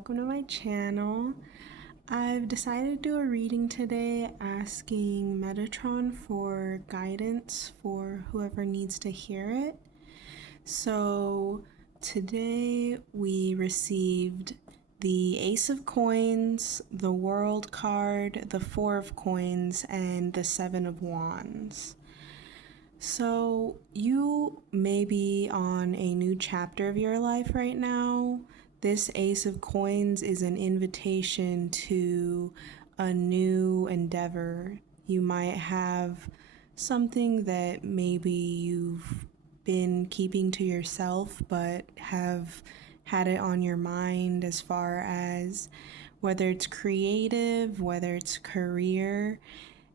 welcome to my channel. I've decided to do a reading today asking Metatron for guidance for whoever needs to hear it. So today we received the Ace of Coins, the World card, the Four of Coins, and the Seven of Wands. So you may be on a new chapter of your life right now. This Ace of Coins is an invitation to a new endeavor. You might have something that maybe you've been keeping to yourself but have had it on your mind as far as whether it's creative, whether it's career.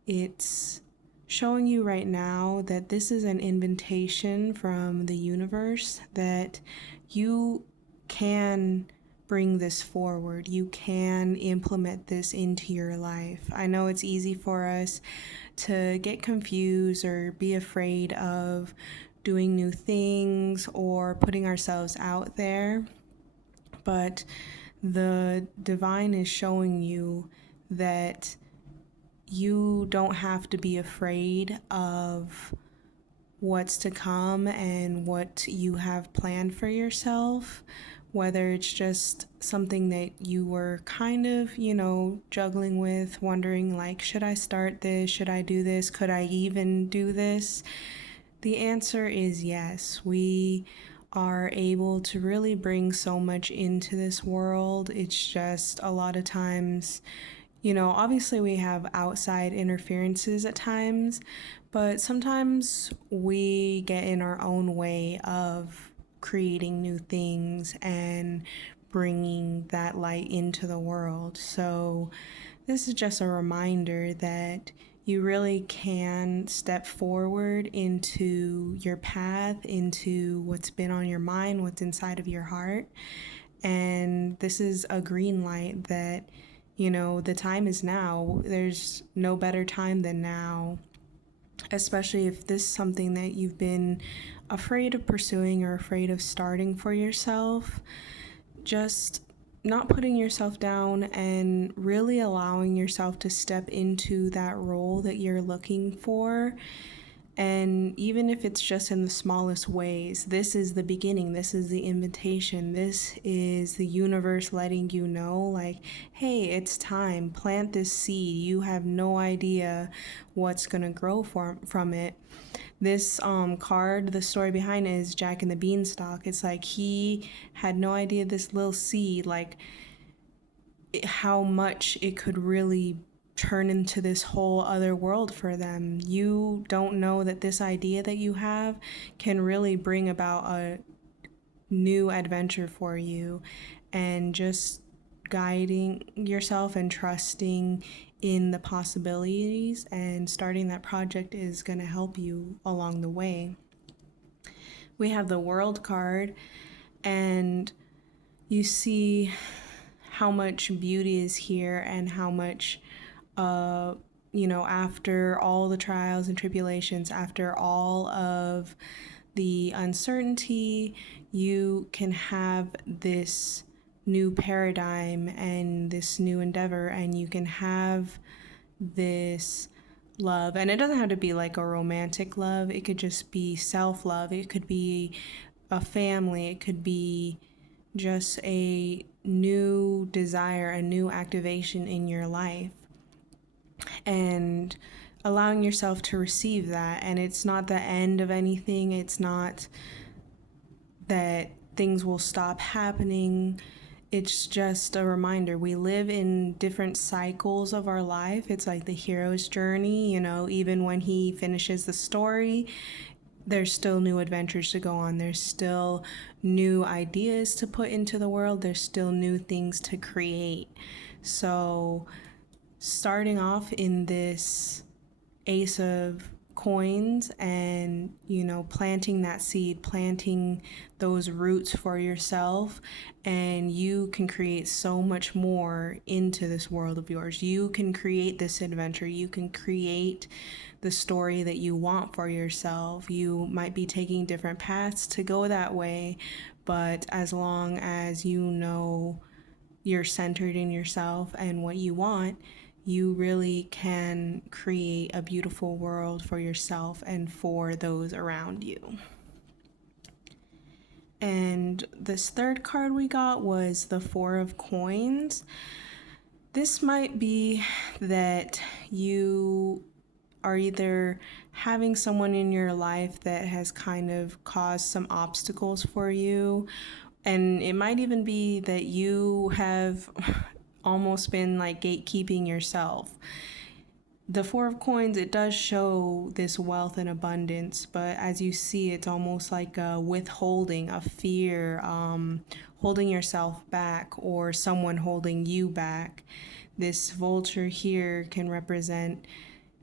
It's showing you right now that this is an invitation from the universe that you can bring this forward. You can implement this into your life. I know it's easy for us to get confused or be afraid of doing new things or putting ourselves out there, but the divine is showing you that you don't have to be afraid of what's to come and what you have planned for yourself, whether it's just something that you were kind of, juggling with, wondering like, should I start this? Should I do this? Could I even do this? The answer is yes. We are able to really bring so much into this world. It's just a lot of times, obviously we have outside interferences at times, but sometimes we get in our own way of creating new things and bringing that light into the world. So this is just a reminder that you really can step forward into your path, into what's been on your mind, what's inside of your heart. And this is a green light that the time is now. There's no better time than now, especially if this is something that you've been afraid of pursuing or afraid of starting for yourself. Just not putting yourself down and really allowing yourself to step into that role that you're looking for. And even if it's just in the smallest ways, this is the beginning. This is the invitation. This is the universe letting you know, like, hey, it's time. Plant this seed. You have no idea what's going to grow from it. This card, the story behind it is Jack and the Beanstalk. It's like he had no idea this little seed, like how much it could really turn into this whole other world for them. You don't know that this idea that you have can really bring about a new adventure for you, and just guiding yourself and trusting in the possibilities and starting that project is going to help you along the way. We have the World card, and you see how much beauty is here and how much after all the trials and tribulations, after all of the uncertainty, you can have this new paradigm and this new endeavor, and you can have this love. And it doesn't have to be like a romantic love. It could just be self-love. It could be a family. It could be just a new desire, a new activation in your life, and allowing yourself to receive that. And it's not the end of anything. It's not that things will stop happening. It's just a reminder. We live in different cycles of our life. It's like the hero's journey, even when he finishes the story, there's still new adventures to go on. There's still new ideas to put into the world. There's still new things to create. So starting off in this Ace of Coins and, planting that seed, planting those roots for yourself, and you can create so much more into this world of yours. You can create this adventure. You can create the story that you want for yourself. You might be taking different paths to go that way, but as long as you know you're centered in yourself and what you want, you really can create a beautiful world for yourself and for those around you. And this third card we got was the Four of Coins. This might be that you are either having someone in your life that has kind of caused some obstacles for you, and it might even be that you have almost been like gatekeeping yourself. The Four of Coins, it does show this wealth and abundance, but as you see, it's almost like a withholding, a fear, holding yourself back, or someone holding you back. This vulture here can represent,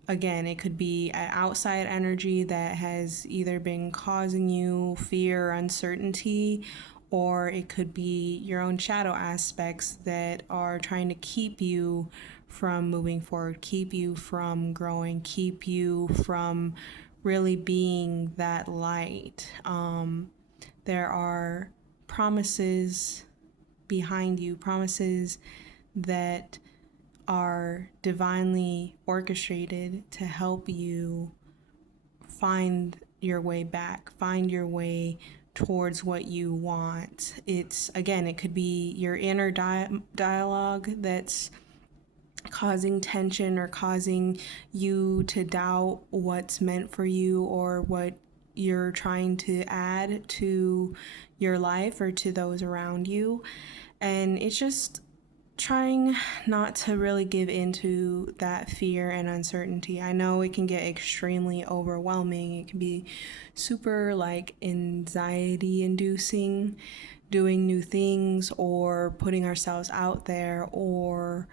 again, it could be an outside energy that has either been causing you fear or uncertainty, or it could be your own shadow aspects that are trying to keep you from moving forward, keep you from growing, keep you from really being that light. There are promises behind you, promises that are divinely orchestrated to help you find your way back, find your way towards what you want. It's, again, it could be your inner dialogue that's causing tension or causing you to doubt what's meant for you or what you're trying to add to your life or to those around you. And it's just trying not to really give into that fear and uncertainty. I know it can get extremely overwhelming. It can be super like anxiety inducing, doing new things or putting ourselves out there or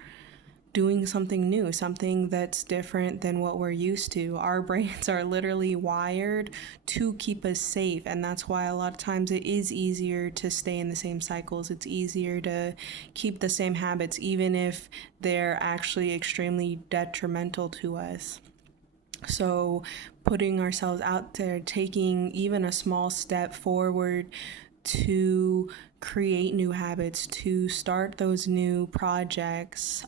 doing something new, something that's different than what we're used to. Our brains are literally wired to keep us safe, and that's why a lot of times it is easier to stay in the same cycles. It's easier to keep the same habits, even if they're actually extremely detrimental to us. So putting ourselves out there, taking even a small step forward to create new habits, to start those new projects.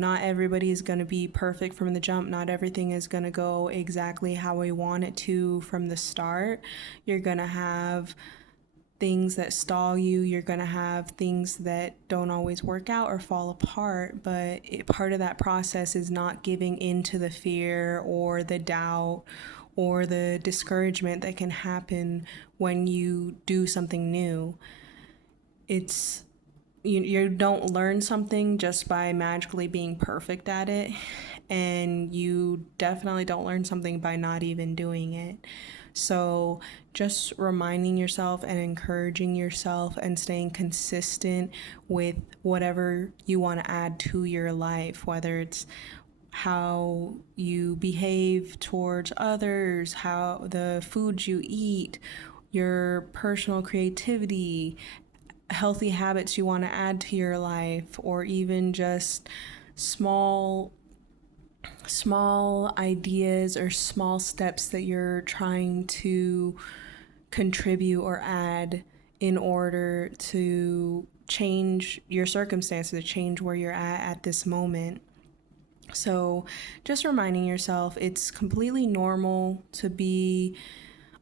Not everybody is going to be perfect from the jump. Not everything is going to go exactly how we want it to from the start. You're going to have things that stall you. You're going to have things that don't always work out or fall apart. But part of that process is not giving into the fear or the doubt or the discouragement that can happen when you do something new. It's you don't learn something just by magically being perfect at it, and you definitely don't learn something by not even doing it. So just reminding yourself and encouraging yourself and staying consistent with whatever you want to add to your life, whether it's how you behave towards others, how the foods you eat, your personal creativity, healthy habits you want to add to your life, or even just small ideas or small steps that you're trying to contribute or add in order to change your circumstances, to change where you're at this moment. So just reminding yourself it's completely normal to be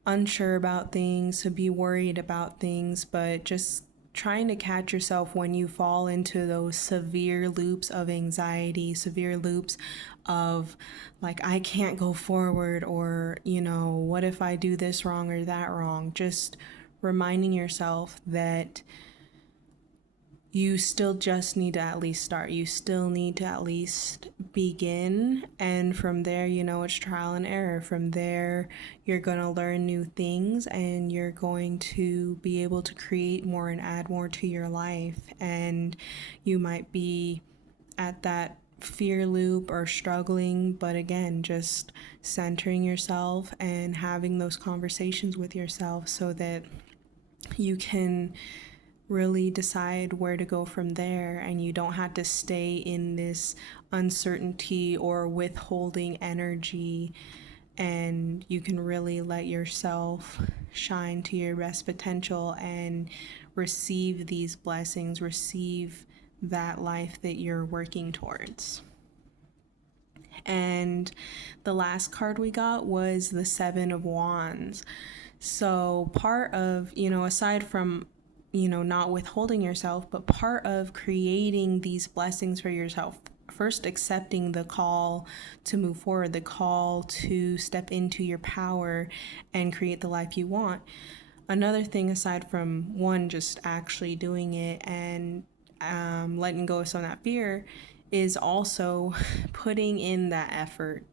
unsure about things, to be worried about things, but just trying to catch yourself when you fall into those severe loops of anxiety, severe loops of like, I can't go forward, or, what if I do this wrong or that wrong? Just reminding yourself that you still just need to at least start. You still need to at least begin. And from there, it's trial and error. From there, you're going to learn new things and you're going to be able to create more and add more to your life. And you might be at that fear loop or struggling, but again, just centering yourself and having those conversations with yourself so that you can really decide where to go from there, and you don't have to stay in this uncertainty or withholding energy, and you can really let yourself shine to your best potential and receive these blessings, receive that life that you're working towards. And the last card we got was the Seven of Wands. So part of, aside from, not withholding yourself, but part of creating these blessings for yourself, first accepting the call to move forward, the call to step into your power and create the life you want. Another thing, aside from one, just actually doing it and letting go of some of that fear, is also putting in that effort,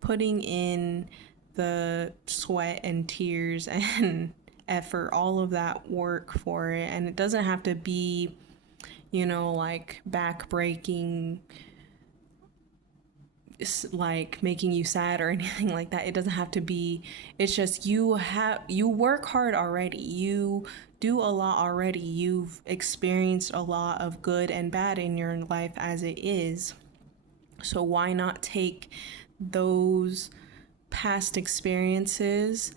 putting in the sweat and tears and effort, all of that work for it. And it doesn't have to be, like back-breaking, like making you sad or anything like that. It doesn't have to be. It's just you work hard already. You do a lot already. You've experienced a lot of good and bad in your life as it is. So why not take those past experiences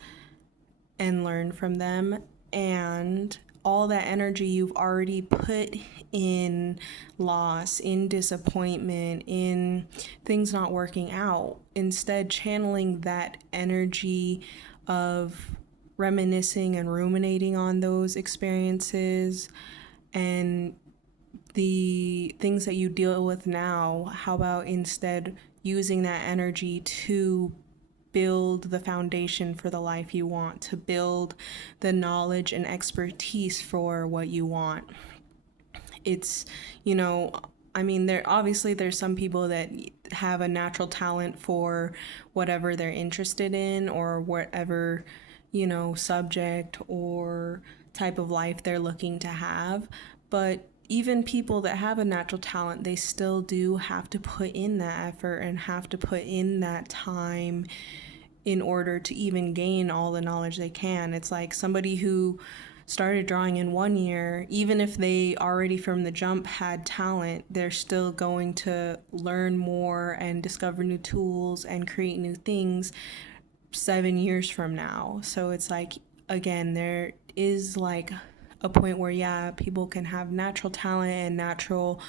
and learn from them, and all that energy you've already put in loss, in disappointment, in things not working out, instead channeling that energy of reminiscing and ruminating on those experiences and the things that you deal with now. How about instead using that energy to build the foundation for the life you want, to build the knowledge and expertise for what you want? It's, there's some people that have a natural talent for whatever they're interested in, or whatever, subject or type of life they're looking to have. But even people that have a natural talent, they still do have to put in that effort and have to put in that time in order to even gain all the knowledge they can. It's like somebody who started drawing in 1 year, even if they already from the jump had talent, they're still going to learn more and discover new tools and create new things 7 years from now. So it's like, again, there is like a point where, people can have natural talent and natural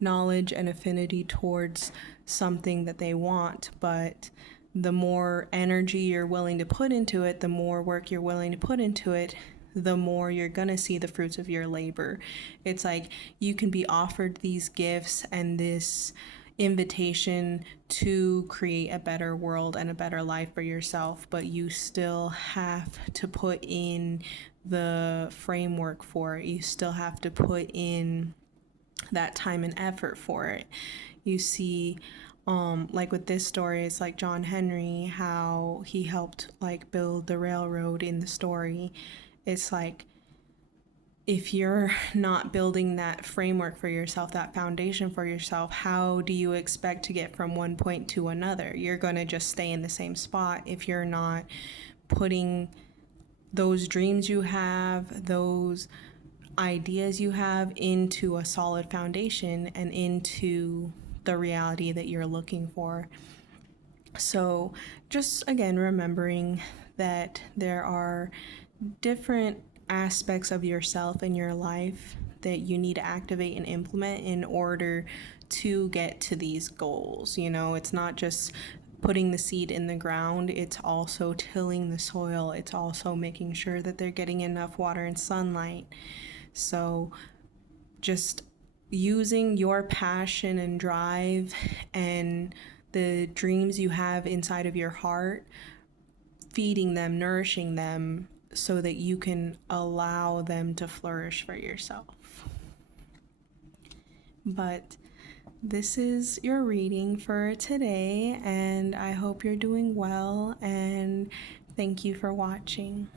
knowledge and affinity towards something that they want, but the more energy you're willing to put into it, the more work you're willing to put into it, the more you're gonna see the fruits of your labor. It's like you can be offered these gifts and this invitation to create a better world and a better life for yourself, but you still have to put in the framework for it. You still have to put in that time and effort for it. You see, like with this story, it's like John Henry, how he helped like build the railroad in the story. It's like, if you're not building that framework for yourself, that foundation for yourself, how do you expect to get from one point to another? You're going to just stay in the same spot if you're not putting those dreams you have, those ideas you have into a solid foundation and into the reality that you're looking for. So just again, remembering that there are different aspects of yourself in your life that you need to activate and implement in order to get to these goals. It's not just putting the seed in the ground, it's also tilling the soil. It's also making sure that they're getting enough water and sunlight. So just using your passion and drive and the dreams you have inside of your heart, feeding them, nourishing them, so that you can allow them to flourish for yourself. But this is your reading for today, and I hope you're doing well, and thank you for watching.